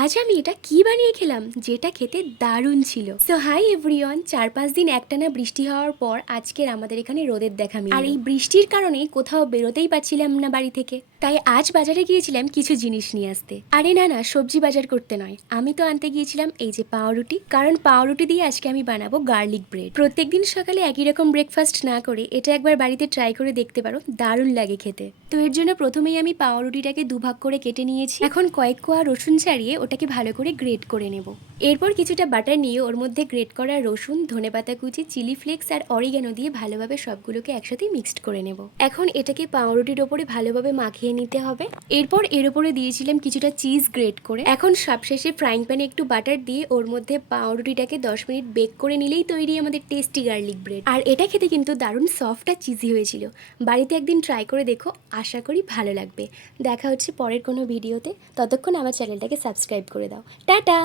আজ আমি এটা কি বানিয়ে খেলাম যেটা খেতে দারুণ ছিল। সো হাই এভরিওয়ান, 4-5 দিন একটানা বৃষ্টি হওয়ার পর আজকের আমাদের এখানে রোদের দেখা মিলল। আর এই বৃষ্টির কারণে কোথাও বেরোতেই পারছিলাম না বাড়ি থেকে, তাই আজ বাজারে গিয়েছিলাম কিছু জিনিস নিয়ে আসতে। আরে না না, সবজি বাজার করতে নয়, আমি তো আনতে গিয়েছিলাম এই যে পাউরুটি, কারণ পাউরুটি দিয়ে আজকে আমি বানাবো গার্লিক ব্রেড। প্রত্যেকদিন সকালে একই রকম ব্রেকফাস্ট না করে এটা একবার বাড়িতে ট্রাই করে দেখতে পারো, দারুণ লাগে খেতে। তো এর জন্য প্রথমেই আমি পাউরুটিটাকে দুভাগ করে কেটে নিয়েছি। এখন কয়েক কোয়া রসুন ছাড়িয়ে ওটাকে ভালো করে গ্রেট করে নেব। এরপর কিছুটা বাটার নিয়ে ওর মধ্যে গ্রেট করা রসুন, ধনেপাতা কুচি, চিলি ফ্লেক্স আর অরিগ্যানো দিয়ে ভালোভাবে সবগুলোকে একসাথে মিক্সড করে নেব। এখন এটাকে পাউরুটির ওপরে ভালোভাবে মাখিয়ে নিতে হবে। এরপর এর ওপরে দিয়েছিলাম কিছুটা চিজ গ্রেট করে। এখন সবশেষে ফ্রাইং প্যানে একটু বাটার দিয়ে ওর মধ্যে পাউরুটিটাকে 10 মিনিট বেক করে নিলেই তৈরি আমাদের টেস্টি গার্লিক ব্রেড। আর এটা খেতে কিন্তু দারুণ সফট আর চিজি হয়েছিল। বাড়িতে একদিন ট্রাই করে দেখো, আশা করি ভালো লাগবে। দেখা হচ্ছে পরের কোনো ভিডিওতে, ততক্ষণ আমার চ্যানেলটাকে সাবস্ক্রাইব করে দাও। টাটা।